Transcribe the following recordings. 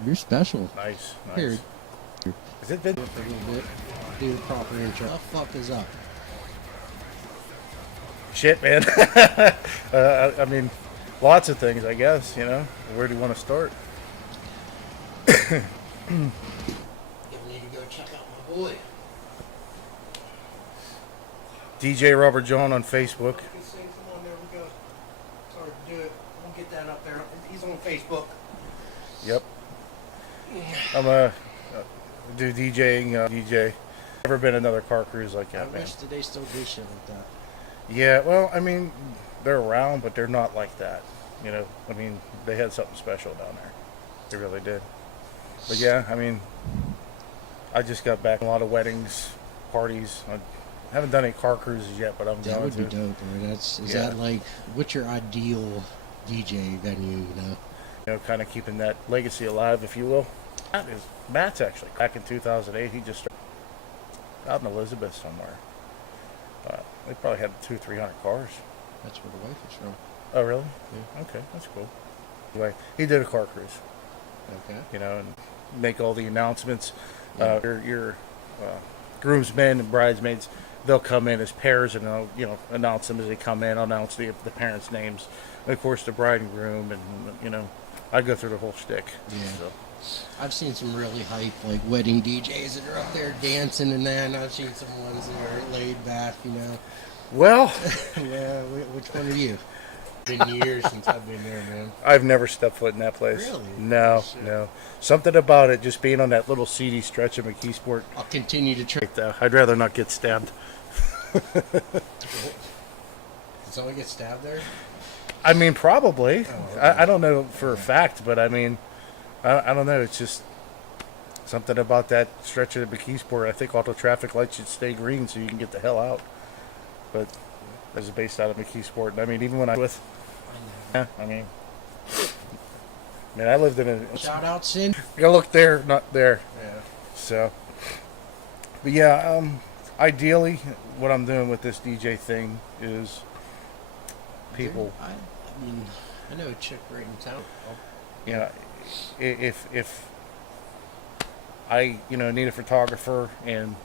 job. You're special. Nice, Here, nice. Is it been? for a little bit. Do the proper intro. What the fuck is up? Shit, man. I mean, lots of things, I guess, you know. Where do you want to start? You need to go check out my boy. DJ Robert John on Facebook. Come on, there we go. Sorry to do it. We'll get that up there. He's on Facebook. Yep. I'm a do DJing. DJ. Never been another car cruise like I that, man. wish that they still do shit like that. Yeah, well, I mean, they're around, but they're not like that. You know, I mean, they had something special down there. They really did. But yeah, I mean, I just got back from a lot of weddings, parties. I haven't done any car cruises yet, but I'm That going would to. be dope. Right? Is Yeah. that like, what's your ideal DJ venue, you know? You know, kind of keeping that legacy alive, if you will. Matt's actually back in 2008. He just started out in Elizabeth somewhere. They probably had 200-300 cars. That's where the wife is from. Oh, really? Yeah. Okay, that's cool. Anyway, he did a car cruise, Okay. you know, and make all the announcements. Yeah. Your groomsmen and bridesmaids, they'll come in as pairs, and they'll, you know, announce them as they come in. I'll announce the parents' names, and of course the bride and groom, and you know, I go through the whole shtick. Yeah. So. I've seen some really hype, like wedding DJs that are up there dancing and that. And I've seen some ones that are laid back, you know. Well, Yeah, which one are you? Been years since I've been there, man. I've never stepped foot in that place. Really? No, Oh, shit. no. Something about it, just being on that little seedy stretch of McKeesport. I'll continue to try. I'd rather not get stabbed. Did someone get stabbed there? I mean, probably. Oh, okay. I don't know for a fact, but I mean, I don't know. It's just something about that stretch of the McKeesport. I think all the traffic lights should stay green so you can get the hell out. But this is based out of McKeesport. I mean, even when I was with, yeah, I mean, man, I lived in a. Shout out, Sin. You gotta look there, not there. Yeah. So, but yeah, ideally, what I'm doing with this DJ thing is people. I mean, I know a chick right in town. You know, if I, you know, need a photographer and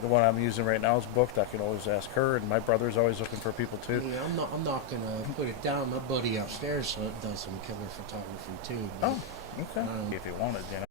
the one I'm using right now is booked, I can always ask her, and my brother's always looking for people too. Yeah, I'm not gonna put it down. My buddy upstairs does some killer photography too. But, Oh, okay. If you wanted, you know.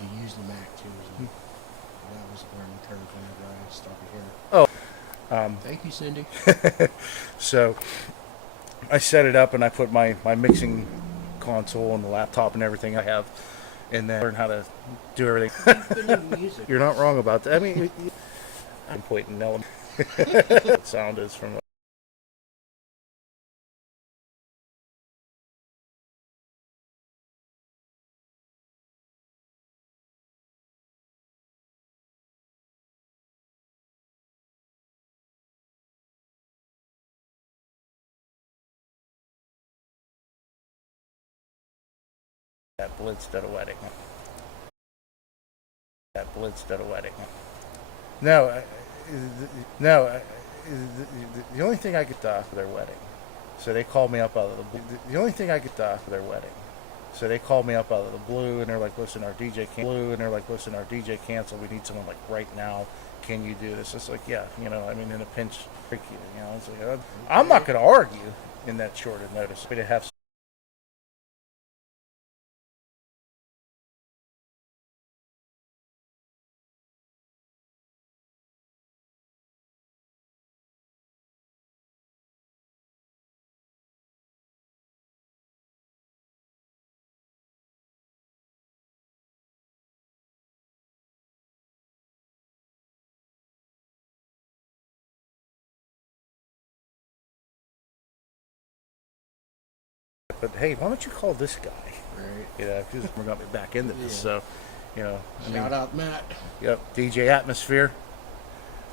you use the Mac too. So that was a learning curve whenever I started here. Oh, Thank you, Cindy. so I set it up and I put my mixing console and the laptop and everything I have, and then learn how to do everything. Music. You're not wrong about that. I mean, I'm pointing no. What sound is from. That blitzed at a wedding. That blitzed at a wedding. No, no. The only thing I get for their wedding, so they called me up out of the blue. The only thing I get for their wedding, so they called me up out of the blue, and they're like, "Listen, our DJ canceled. We need someone like right now. Can you do this?" It's like, yeah, you know, I mean, in a pinch, you know, it's like, I'm not going to argue in that short of notice. We to have But hey, why don't you call this guy? Right. You know, because we're gonna be back into this. Yeah. So, you know, I mean, Shout out Matt. yep, DJ Atmosphere.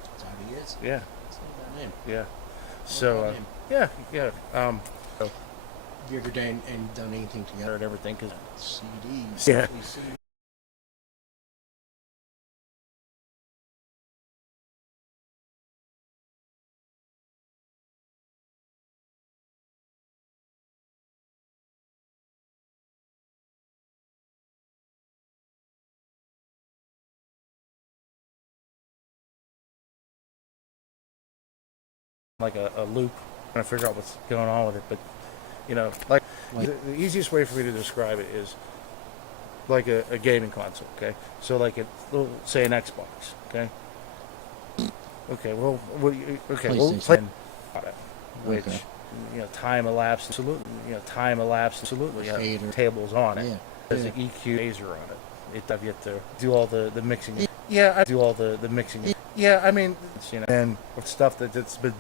That's how he is. Yeah, That's not my name. yeah. Not So, my name. yeah, yeah. So Have you ever done anything together? heard everything because CDs. Yeah. CDs. like a loop, trying to figure out what's going on with it. But you know, like the easiest way for me to describe it is like a gaming console. Okay, so like a little, say an Xbox. Okay. Okay. Well, we'll play product, which Okay. you know, time elapsed. Absolutely. You know, time elapsed. Absolutely. Fader. Tables on it. Yeah. There's Yeah. an EQ laser on it. You have to do all the mixing. Yeah, I do all the mixing. Yeah, I mean, you know, and with stuff that's been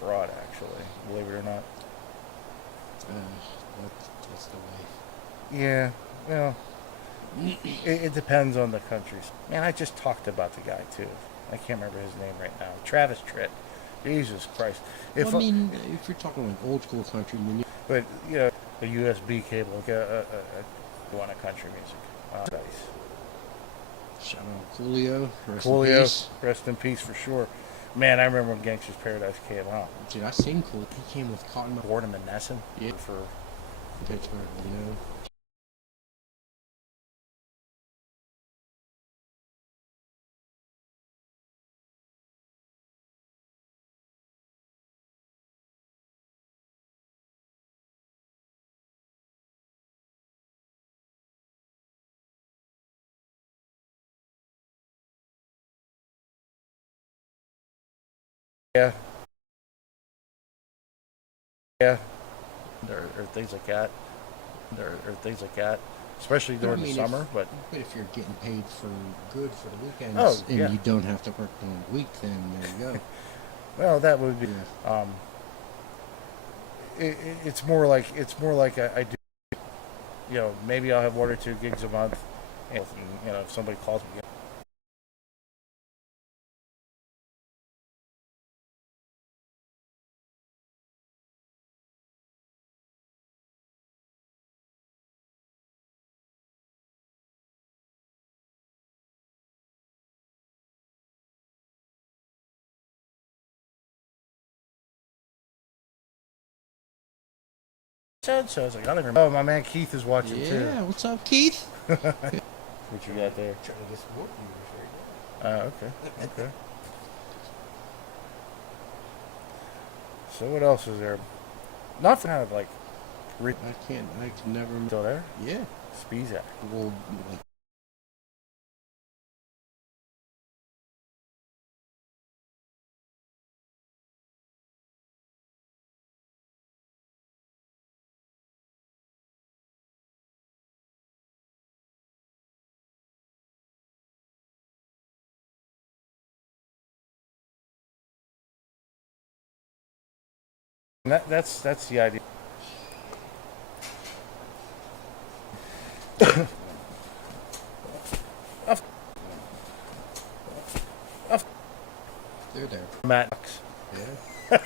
broad, actually, believe it or not. That's the way. Yeah, well, it depends on the countries. Man, I just talked about the guy too. I can't remember his name right now. Travis Tritt. Jesus Christ. Well, I mean, if you're talking like old school country, But you know, a USB cable, like want a country music. Nice. shout out Coolio. Rest in Coolio, peace. rest in peace for sure. Man, I remember when Gangster's Paradise came out. Dude, I seen Coolio. He came with Cotton Mouth Boredom and Nesson. Yeah. For Pittsburgh, you know. yeah, yeah. There are things like that. There are things like that, especially But I during mean, the summer. But if you're getting paid for good for the weekends Oh, and yeah. you don't have to work during the week, then there you go. well, that would be. Yeah. It's more like I do. You know, maybe I'll have 1 or 2 gigs a month. And, you know, if somebody calls me. So I was like, I don't remember. Oh, my man Keith is watching too. Yeah, what's up, Keith? What you got there? Trying to get some more viewers right Okay. Okay. So what else is there? Not for kind of like. now. I can never. Still there? Yeah. Spizak. Well, like, And that's the idea. of, of they're there. Matt. Yeah.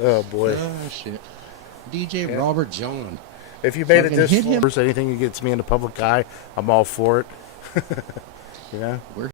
Oh boy. Oh shit. DJ Yeah. Robert John. If you made it Fucking this hit him. far, anything that gets me in the public eye, I'm all for it. You know? We're